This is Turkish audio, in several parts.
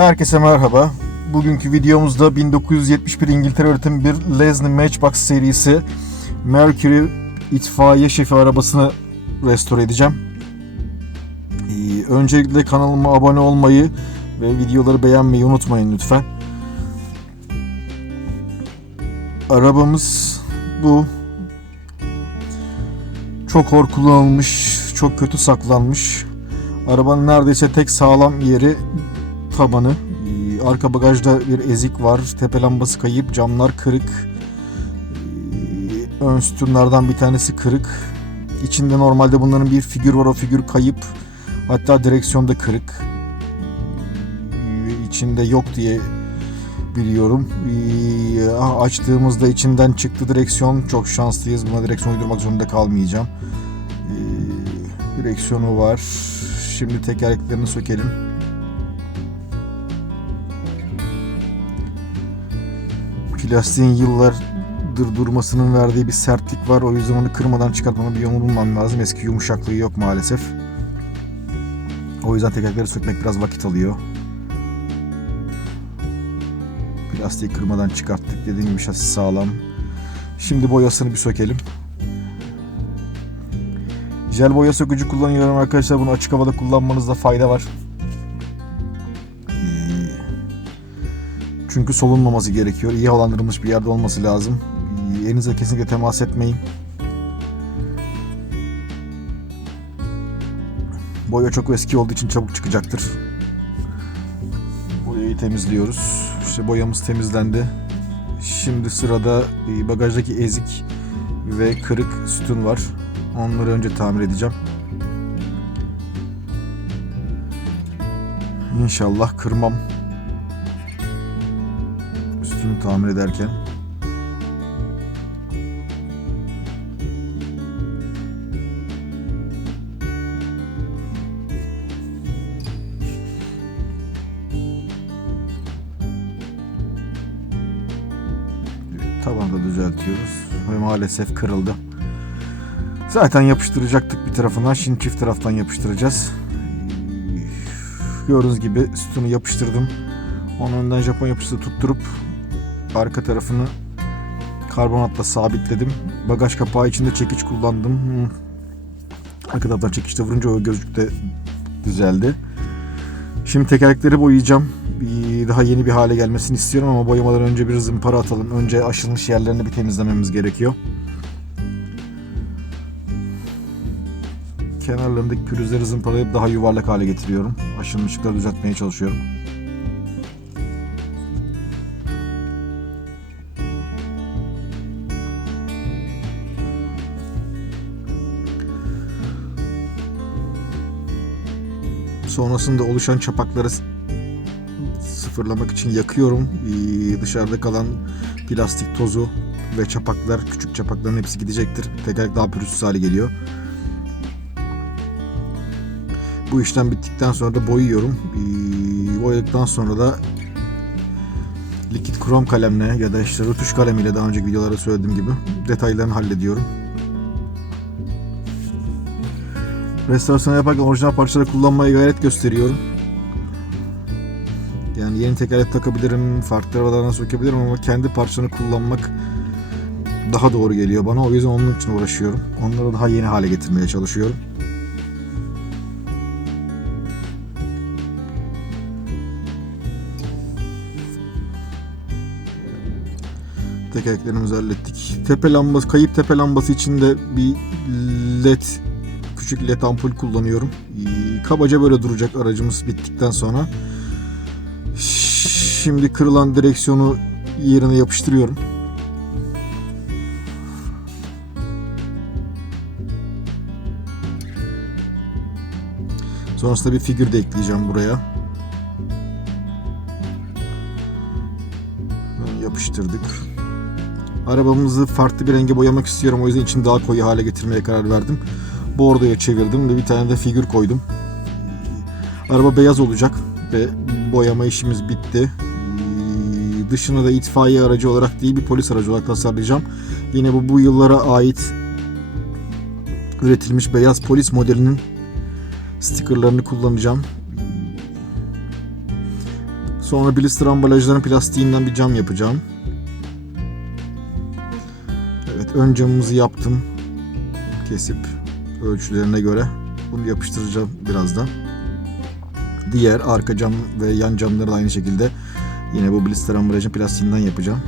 Herkese merhaba. Bugünkü videomuzda 1971 İngiltere üretimi bir Leslie Matchbox serisi Mercury itfaiye şefi arabasını restore edeceğim. Ee, Öncelikle kanalıma abone olmayı ve videoları beğenmeyi unutmayın lütfen. Arabamız bu. Çok hor kullanılmış, çok kötü saklanmış. Arabanın neredeyse tek sağlam yeri tabanı. Ee, Arka bagajda bir ezik var. Tepe lambası kayıp, camlar kırık. Ee, Ön sütunlardan bir tanesi kırık. İçinde normalde bunların bir figür var, o figür kayıp. Hatta direksiyonda kırık. Ee, İçinde yok diye biliyorum. Ee, Açtığımızda içinden çıktı direksiyon. Çok şanslıyız. Buna direksiyon uydurmak zorunda kalmayacağım. Direksiyonu var. Şimdi tekerleklerini sökelim. Plastiğin yıllardır durmasının verdiği bir sertlik var. O yüzden onu kırmadan çıkartmanın bir yolunu bulmam lazım. Eski yumuşaklığı yok maalesef. O yüzden tekerlekleri sökmek biraz vakit alıyor. Plastiği kırmadan çıkarttık. Dediğim gibi şasi sağlam. Şimdi boyasını bir sökelim. Jel boya sökücü kullanıyorum arkadaşlar. Bunu açık havada kullanmanızda fayda var. Çünkü solunmaması gerekiyor. İyi havalandırılmış bir yerde olması lazım. Elinize kesinlikle temas etmeyin. Boya çok eski olduğu için çabuk çıkacaktır. Boyayı temizliyoruz. İşte boyamız temizlendi. Şimdi sırada e, bagajdaki ezik ve kırık sütun var. Onları önce tamir edeceğim. İnşallah kırmam. Üstünü tamir ederken. Tabanı düzeltiyoruz ve maalesef kırıldı. Zaten yapıştıracaktık bir tarafına. Şimdi çift taraftan yapıştıracağız. Gördüğünüz gibi sütunu yapıştırdım. Onu önden Japon yapıştırı tutturup arka tarafını karbonatla sabitledim. Bagaj kapağı içinde çekiç kullandım. Hmm. Arka taraftan çekiçte vurunca o gözlük de düzeldi. Şimdi tekerlekleri boyayacağım. Daha yeni bir hale gelmesini istiyorum ama boyamadan önce bir zımpara atalım. Önce aşılmış yerlerini bir temizlememiz gerekiyor. kenarlarındaki pürüzleri zımparalayıp daha yuvarlak hale getiriyorum. Aşınmışlıkları düzeltmeye çalışıyorum. Sonrasında oluşan çapakları sıfırlamak için yakıyorum. Ee, Dışarıda kalan plastik tozu ve çapaklar, küçük çapakların hepsi gidecektir. Tekerlek daha pürüzsüz hale geliyor. Bu işlem bittikten sonra da boyuyorum. Ee, boyadıktan sonra da likit krom kalemle ya da işte rötuş kalemiyle daha önceki videolarda söylediğim gibi detaylarını hallediyorum. Restorasyon yaparken orijinal parçaları kullanmaya gayret gösteriyorum. Yani yeni tekerlek takabilirim, farklı arabalardan sökebilirim ama kendi parçalarını kullanmak daha doğru geliyor bana. O yüzden onun için uğraşıyorum. Onları daha yeni hale getirmeye çalışıyorum. tekerleklerimizi hallettik. Tepe lambası, kayıp tepe lambası için de bir led, küçük led ampul kullanıyorum. Ee, Kabaca böyle duracak aracımız bittikten sonra. Şimdi kırılan direksiyonu yerine yapıştırıyorum. Sonrasında bir figür de ekleyeceğim buraya. Yapıştırdık. Arabamızı farklı bir renge boyamak istiyorum. O yüzden içini daha koyu hale getirmeye karar verdim. Bordoya çevirdim ve bir tane de figür koydum. Araba beyaz olacak ve boyama işimiz bitti. Dışını da itfaiye aracı olarak değil bir polis aracı olarak tasarlayacağım. Yine bu bu yıllara ait üretilmiş beyaz polis modelinin stikerlerini kullanacağım. Sonra blister ambalajların plastiğinden bir cam yapacağım. Evet ön camımızı yaptım. Kesip ölçülerine göre. Bunu yapıştıracağım birazdan. Diğer arka cam ve yan camları da aynı şekilde yine bu blister ambalajın plastiğinden yapacağım.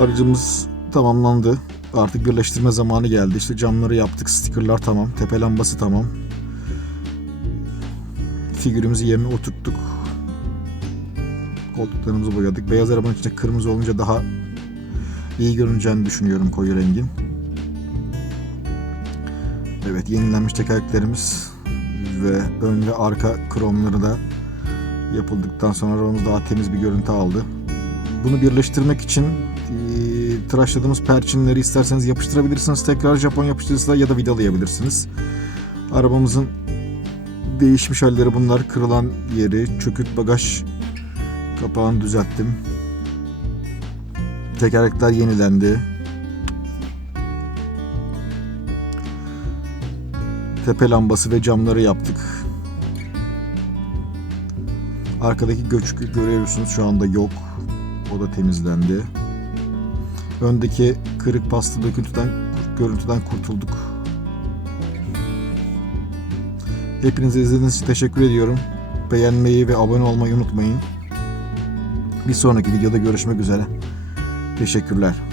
Aracımız tamamlandı. Artık birleştirme zamanı geldi. İşte camları yaptık, stikerler tamam, tepe lambası tamam. Figürümüzü yerine oturttuk. Koltuklarımızı boyadık. Beyaz arabanın içinde kırmızı olunca daha iyi görüneceğini düşünüyorum koyu rengin. Evet yenilenmiş tekerleklerimiz ve ön ve arka kromları da yapıldıktan sonra arabamız daha temiz bir görüntü aldı. Bunu birleştirmek için eee, tıraşladığımız perçinleri isterseniz yapıştırabilirsiniz. Tekrar Japon yapıştırıcısıyla ya da vidalayabilirsiniz. Arabamızın değişmiş halleri bunlar. Kırılan yeri, çökük bagaj kapağını düzelttim. Tekerlekler yenilendi. Tepe lambası ve camları yaptık. Arkadaki göçkü görüyorsunuz şu anda yok. O da temizlendi. Öndeki kırık pasta döküntüden, görüntüden kurtulduk. Hepinize izlediğiniz için teşekkür ediyorum. Beğenmeyi ve abone olmayı unutmayın. Bir sonraki videoda görüşmek üzere. Teşekkürler.